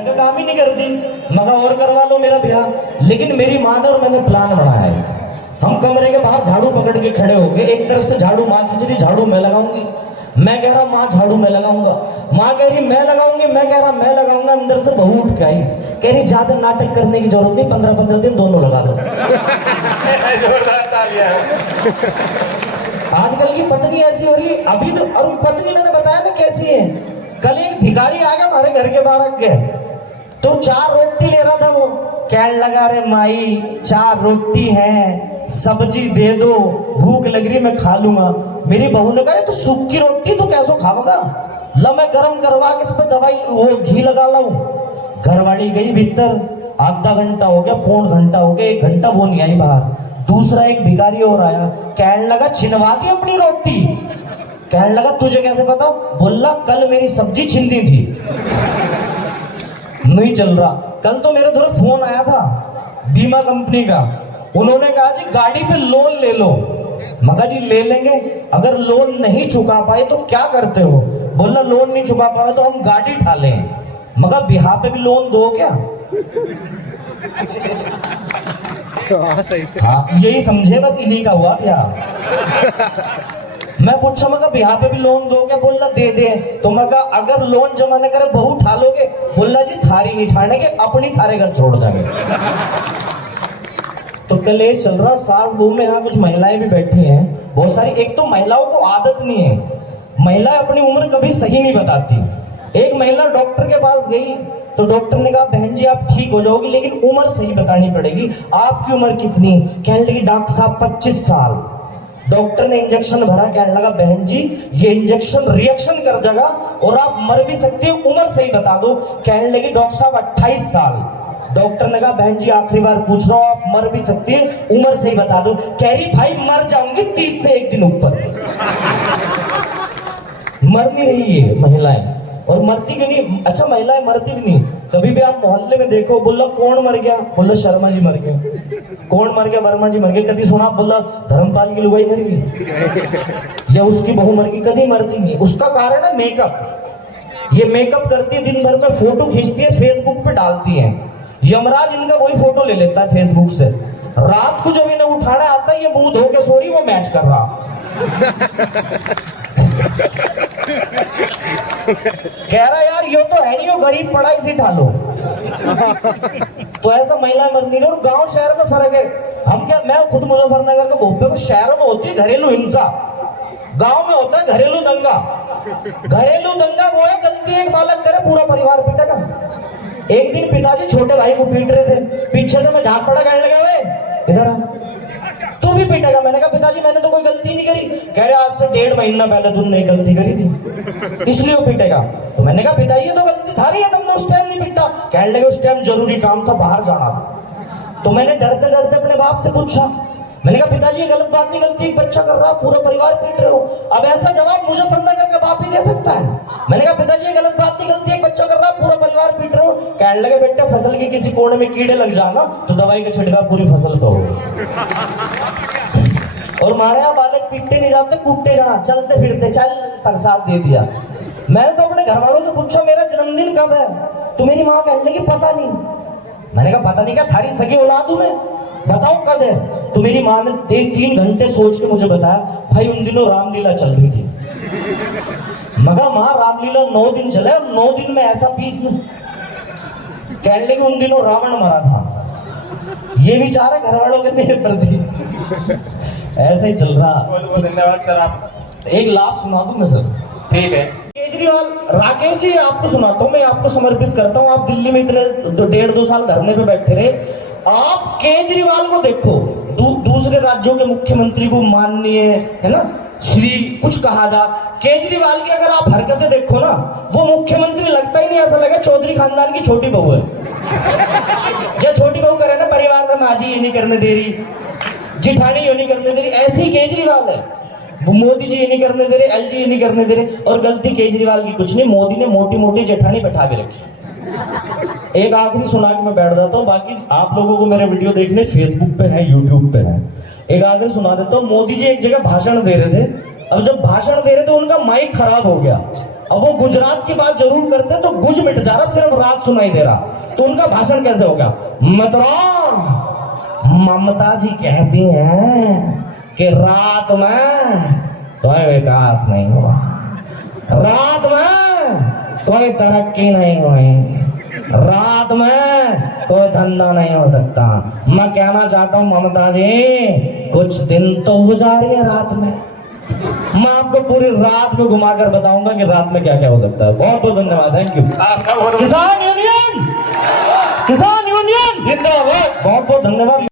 का काम ही नहीं करती, मगर और करवा लो मेरा ब्याह। लेकिन मेरी माँ ने और मैंने प्लान बनाया है। हम कमरे के बाहर झाड़ू पकड़ के खड़े हो गए, एक तरफ से झाड़ू माँ खींच रही, झाड़ू मैं लगाऊंगी। मैं कह रहा माँ झाड़ू मैं लगाऊंगा, माँ कह रही मैं लगाऊंगी, मैं कह रहा मैं लगाऊंगा। अंदर से बहू उठ के आई, कह रही ज्यादा नाटक करने की जरूरत नहीं, 15-15 दिन दोनों लगा दो। आजकल की पत्नी ऐसी हो रही अभी तो। और पत्नी मैंने बताया ना कैसी है। कल एक भिखारी आ गया हमारे घर के बाहर के, तो 4 रोटी ले रहा था वो, कहने लगा रे माई 4 रोटी है, सब्जी दे दो, भूख लग रही मैं खा लूंगा। मेरी बहू ने कहा तो सूखी रोटी तो कैसे खाऊंगा, ला मैं गरम करवा के इस पर दवाई वो घी लगा लाऊं। घरवाली गई भीतर, आधा घंटा हो गया, पौन घंटा हो गया, 1 घंटा वो नहीं आई बाहर। दूसरा एक भिखारी और आया, कहने लगा छिनवा दी अपनी रोटी। कहने लगा तुझे कैसे पता, बोला कल मेरी सब्जी छिन दी थी। नहीं चल रहा। कल तो मेरे थोड़ा फोन आया था बीमा कंपनी का, उन्होंने कहा जी गाड़ी पे लोन ले लो। मगा जी ले लेंगे, अगर लोन नहीं चुका पाए तो क्या करते हो, बोला लोन नहीं चुका पाए तो हम गाड़ी उठा लें। मगर बिहार पे भी लोन दो क्या। हाँ यही समझे, बस इन्हीं का हुआ क्या। मैं पूछा मगर बिहार पे भी लोन दो क्या, बोला दे दे। तो मैं कहा अगर लोन जमा न करे बहू उठा लोगे, बोला जी थारी नहीं ठाने के, अपनी थारे घर छोड़ देंगे। तो कलेश चल रहा सास बहू में। यहाँ कुछ महिलाएं भी बैठी हैं बहुत सारी। एक तो महिलाओं को आदत नहीं है, महिला अपनी उम्र कभी सही नहीं बताती। एक महिला डॉक्टर के पास गई तो डॉक्टर ने कहा बहन जी आप ठीक हो जाओगी लेकिन उम्र सही बतानी पड़ेगी, आपकी उम्र कितनी। कहने लगी डॉक्टर साहब 25 साल। डॉक्टर ने इंजेक्शन भरा, कहने लगा बहन जी ये इंजेक्शन रिएक्शन कर जाएगा और आप मर भी सकते हो, उम्र सही बता दो। कहने लगी डॉक्टर साहब 28 साल। डॉक्टर ने कहा बहन जी आखिरी बार पूछ रहा हूं, आप मर भी सकती है, उम्र सही बता दो। कह रही भाई मर जाऊंगी 30 से 1 दिन ऊपर। मर नहीं रही है महिलाएं, और मरती क्यों नहीं। अच्छा महिलाएं मरती भी नहीं। कभी भी आप मोहल्ले में देखो, बोला कौन मर गया, बोला शर्मा जी मर गए। कौन मर गया, वर्मा जी मर गए। कभी सुना, बोला धर्मपाल की लुगाई मर गई या उसकी बहू मर गई, कभी मरती नहीं। उसका कारण है मेकअप। ये मेकअप करती है, दिन भर में फोटो खींचती है, फेसबुक पे डालती है। यमराज इनका वही फोटो ले लेता है फेसबुक से। रात को जब इन्हें उठाना आता है, ये मुंह धो के सो रही, वो मैच कर रहा। कह रहा यार ये तो है नहीं, वो गरीब पड़ा इसी ढालो। तो ऐसा महिलाएं मर नहीं रही। और गांव शहर में फर्क है। हम क्या, मैं खुद मुजफ्फरनगर के भोपे को, शहरों में होती है घरेलू हिंसा, गांव में होता है घरेलू दंगा। घरेलू दंगा वो है गलती एक बालक करे पूरा परिवार पीटेगा। एक दिन पिताजी छोटे भाई को पीट रहे थे, पीछे से मैं झांक पड़ा, कहने लगा वे इधर आ, तू भी पीटेगा। मैंने कहा पिताजी मैंने तो कोई गलती नहीं करी। कह रहे आज से 1.5 महीना पहले तुमने गलती करी थी इसलिए वो पीटेगा। तो मैंने कहा पिताजी ये तो गलती था रही है, तुमने उस टाइम नहीं पीटा। कहने लगे उस टाइम जरूरी काम था, बाहर जाना था। तो मैंने डरते डरते अपने बाप से पूछा, मैंने कहा पिताजी ये गलत बात नहीं, गलती एक बच्चा कर रहा, पूरा परिवार पीट रहे हो। अब ऐसा जवाब मुजफ्फरनगर का बाप ही दे सकता है। मैंने कहा पिताजी ये गलत बात नहीं, गलती एक बच्चा कर रहा, पूरा परिवार पीट रहे हो। कहने लगे बेटा फसल के किसी कोने में कीड़े लग जाना तो दवाई का छिड़काव पूरी फसल पे हो। और हमारे यहाँ बालक पीटते नहीं जाते, कूटते जहाँ, चलते फिरते, चल प्रसाद दे दिया। मैं तो अपने घर वालों से पूछा मेरा जन्मदिन कब है, तो मेरी माँ कहने लगी पता नहीं। मैंने कहा पता नहीं क्या थारी सगी औलाद हूं मैं, बताओ कब है। तो मेरी माँ ने 3 घंटे सोच के मुझे बताया भाई उन दिनों रामलीला चल रही थी। मगर माँ रामलीला 9 दिन चले, 9 दिन में ऐसा पीस न। कहने लगी उन दिनों रावण मरा था। ये विचार है घर वालों के मेरे प्रति। ऐसा ही चल रहा। धन्यवाद सर। आप एक लास्ट सुना दूं मैं सर, ठीक है। केजरीवाल राकेश जी आपको सुनाता हूँ, मैं आपको समर्पित करता हूँ। आप दिल्ली में इतने 1.5-2 साल धरने पे बैठे रहे। आप केजरीवाल को देखो, दूसरे राज्यों के मुख्यमंत्री को माननीय है ना श्री कुछ कहा जा, केजरीवाल की अगर आप हरकतें देखो ना, वो मुख्यमंत्री लगता ही नहीं, ऐसा लगे चौधरी खानदान की छोटी बहू है। जो छोटी बहू करे ना परिवार में, माँ जी ये नहीं करने दे रही, जिठानी ये नहीं करने दे रही, ऐसी केजरीवाल है। वो मोदी जी ये नहीं करने दे रहे, एलजी ये नहीं करने दे रहे। और गलती केजरीवाल की कुछ नहीं, मोदी ने मोटी मोटी जेठानी बैठा के रखी। एक आखिरी सुना के मैं बैठ जाता हूँ, बाकी आप लोगों को मेरे वीडियो देखने फेसबुक पे है, यूट्यूब पे है। एक आखिरी सुना देता हूँ। मोदी जी एक जगह भाषण दे रहे थे। अब जब भाषण दे रहे थे उनका माइक खराब हो गया, अब वो गुजरात की बात जरूर करते हैं तो गुज मिट जा रहा, सिर्फ रात सुनाई दे रहा। तो उनका भाषण कैसे हो गया? मित्रों, ममता जी कहती हैं कि रात में कोई विकास नहीं हुआ, रात में कोई तरक्की नहीं हुई, रात में कोई धंधा नहीं हो सकता। मैं कहना चाहता हूं ममता जी, कुछ दिन तो गुजारिए रात में, मैं आपको पूरी रात में घुमाकर बताऊंगा कि रात में क्या क्या हो सकता है। बहुत बहुत धन्यवाद, थैंक यू। आपका बहुत किसान यूनियन, किसान यूनियन जिंदाबाद। बहुत बहुत धन्यवाद।